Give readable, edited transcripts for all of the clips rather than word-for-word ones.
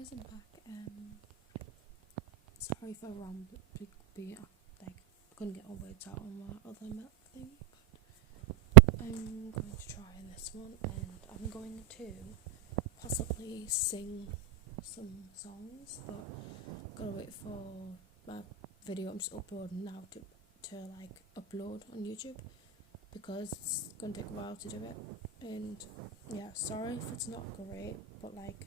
guys, I'm back. Sorry for being like couldn't get all words out on my other milk thing, but I'm going to try this one, and I'm going to possibly sing some songs, but gotta wait for my video I'm just uploading now to like upload on YouTube, because it's gonna take a while to do it. And yeah, sorry if it's not great, but like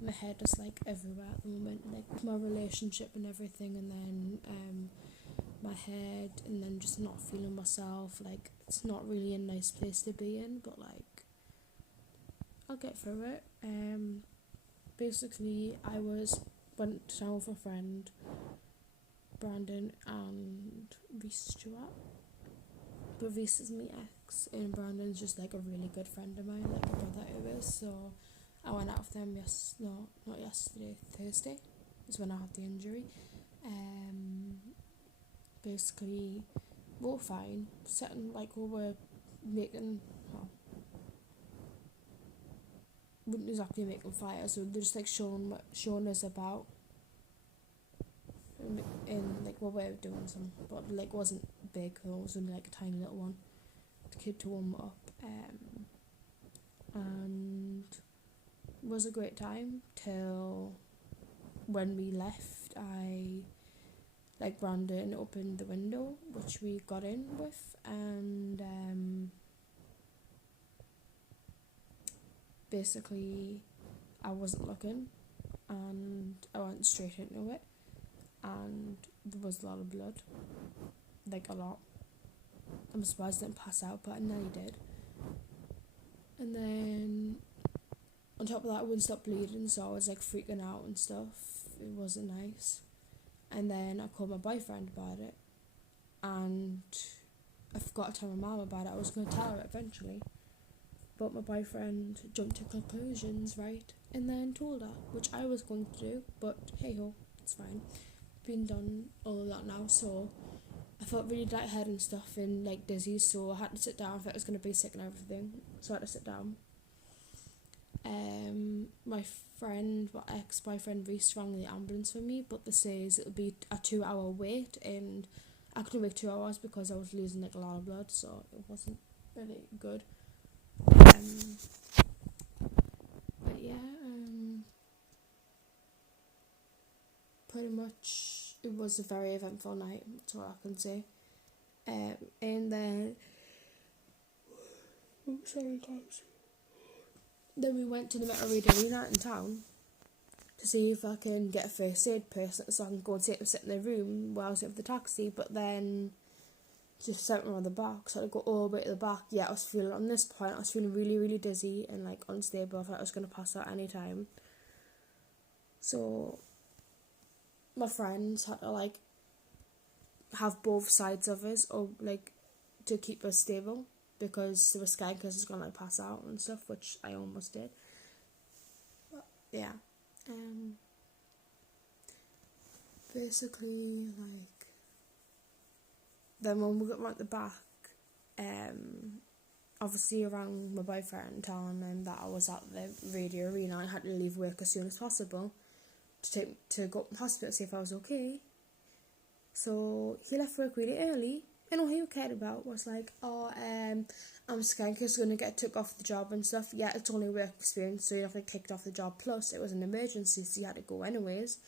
my head is like everywhere at the moment, like my relationship and everything, and then my head, and then just not feeling myself. Like, it's not really a nice place to be in, but like I'll get through it. Basically I went down with a friend, Brandon and Reese Stewart, but Reese is my ex and Brandon's just like a really good friend of mine, like a brother it is. So I went out with them not yesterday, Thursday is when I had the injury. Basically we were fine, sitting like we were making, well, wouldn't exactly making fire, so they're just like showing us about in like what we were doing some, but like wasn't big though, it was only like a tiny little one, the kid to warm up, and it was a great time till when we left. Brandon opened the window, which we got in with, and basically I wasn't looking, and I went straight into it, and there was a lot of blood, like a lot. I'm surprised I didn't pass out, but I nearly did. And then on top of that, I wouldn't stop bleeding, so I was like freaking out and stuff. It wasn't nice. And then I called my boyfriend about it, and I forgot to tell my mum about it. I was going to tell her eventually, but my boyfriend jumped to conclusions, right, and then told her, which I was going to do, but hey ho, it's fine. Been done all of that now, so I felt really lightheaded and stuff and like dizzy, so I had to sit down. I thought I was going to be sick and everything, so I had to sit down. My ex-boyfriend Reese rang the ambulance for me, but they says it'll be a 2-hour wait, and I couldn't wait 2 hours because I was losing like a lot of blood, so it wasn't really good. But yeah, pretty much it was a very eventful night, that's all I can say. And then, sorry guys. Then we went to the Metro Read Arena in town to see if I can get a first aid person so I can go and sit in their room while I was with the taxi, but then just sent me on the back, so I had to go all the way to the back. Yeah, I was feeling really, really dizzy and like unstable. I thought I was going to pass out any time. So my friends had to like have both sides of us, or like to keep us stable, because they were scared because I was going to like pass out and stuff, which I almost did. But yeah, basically like then when we got around the back, obviously around my boyfriend, telling him that I was at the radio arena and I had to leave work as soon as possible to go to the hospital to see if I was okay. So he left work really early, and all he cared about was like, I'm scared because I'm going to get took off the job and stuff. Yeah, it's only work experience, so you have to get kicked off the job, plus it was an emergency, so you had to go anyways.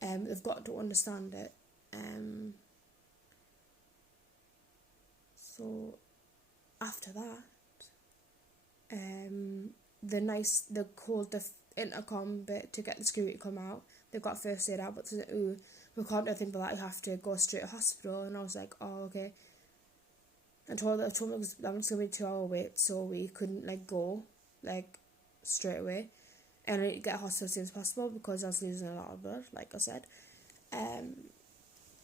They've got to understand it. So after that, they called the intercom bit to get the security to come out. They got first aid out, but they said, we can't do anything but that, you have to go straight to hospital. And I was like, oh, okay. I told them it was going to be a 2-hour wait, so we couldn't like go like straight away, and I need to get a hospital as soon as possible because I was losing a lot of blood, like I said.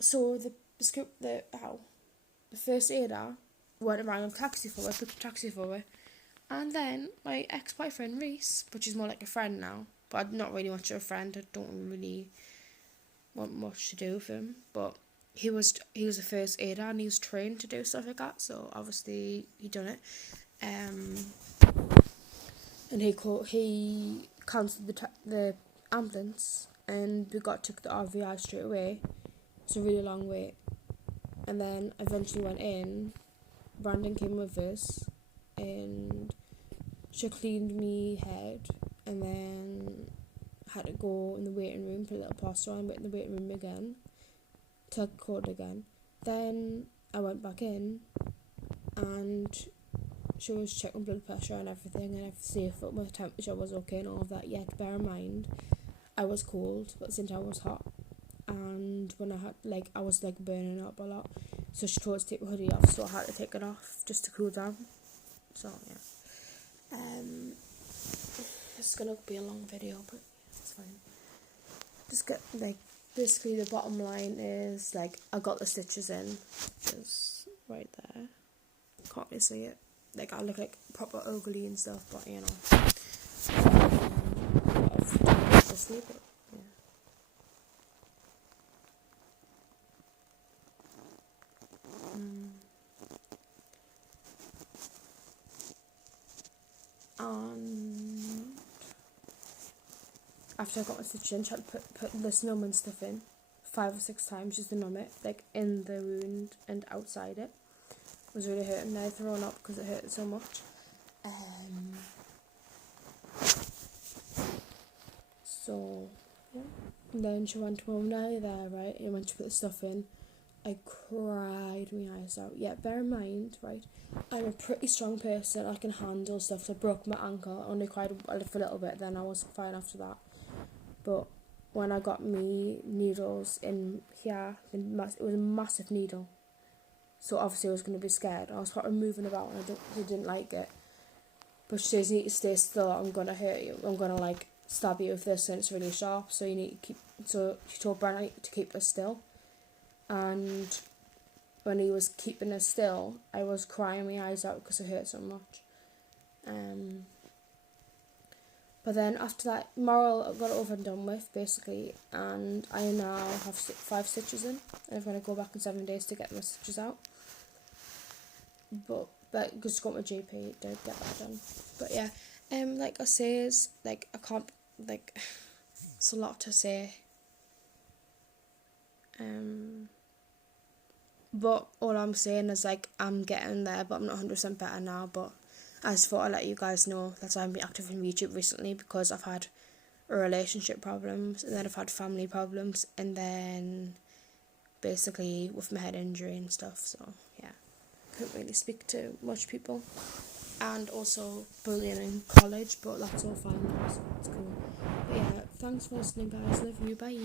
So the first aider went around a taxi for her, booked a taxi for her, and then my ex-boyfriend Reese, which is more like a friend now, but I'm not really much of a friend. I don't really want much to do with him, but he was the first aider and he was trained to do stuff like that, so obviously he done it. And he cancelled the ambulance, and we got took to the RVI straight away. It's a really long wait. And then eventually went in. Brandon came with us, and she cleaned me head, and then had to go in the waiting room, put a little plaster on, wait in the waiting room again, took code again. Then I went back in, and she was checking blood pressure and everything, and I see if my temperature was okay and all of that. Yet bear in mind, I was cold, but at the same time I was hot. And when I had, I was burning up a lot, so she told us to take my hoodie off, so I had to take it off just to cool down. So yeah, it's gonna be a long video, but it's fine. Just get basically the bottom line is I got the stitches in, just right there. Can't really see it. I look proper ugly and stuff, but you know, I've to sleep it. And after I got my stitch in, I tried to put this numbing stuff in 5 or 6 times just to numb it, in the wound and outside it. It was really hurting. I thrown up because it hurt so much. So yeah. And then she went, well, nearly there, right? And when she put the stuff in, I cried my eyes out. Yeah, bear in mind, right, I'm a pretty strong person. I can handle stuff. So I broke my ankle. I only cried for a little bit, then I was fine after that. But when I got me needles in here, it was a massive needle. So obviously I was going to be scared. I was sort of moving about and I didn't like it. But she says, you need to stay still. I'm going to hurt you. I'm going to stab you with this, and it's really sharp. So you need to keep. So she told Brandon to keep her still. And when he was keeping her still, I was crying my eyes out because it hurt so much. But then after that, Moral got it over and done with, basically, and I now have 5 stitches in, and I'm going to go back in 7 days to get my stitches out. But just got my GP to get that done. But yeah, like I say, is I can't, it's a lot to say. But all I'm saying is I'm getting there, but I'm not 100% better now. But I just thought I'd let you guys know that's why I've been active on YouTube recently, because I've had relationship problems, and then I've had family problems, and then basically with my head injury and stuff. So yeah, couldn't really speak to much people, and also bullying in college, but that's all fine now, so it's cool. But yeah, thanks for listening, guys. Love you. Bye.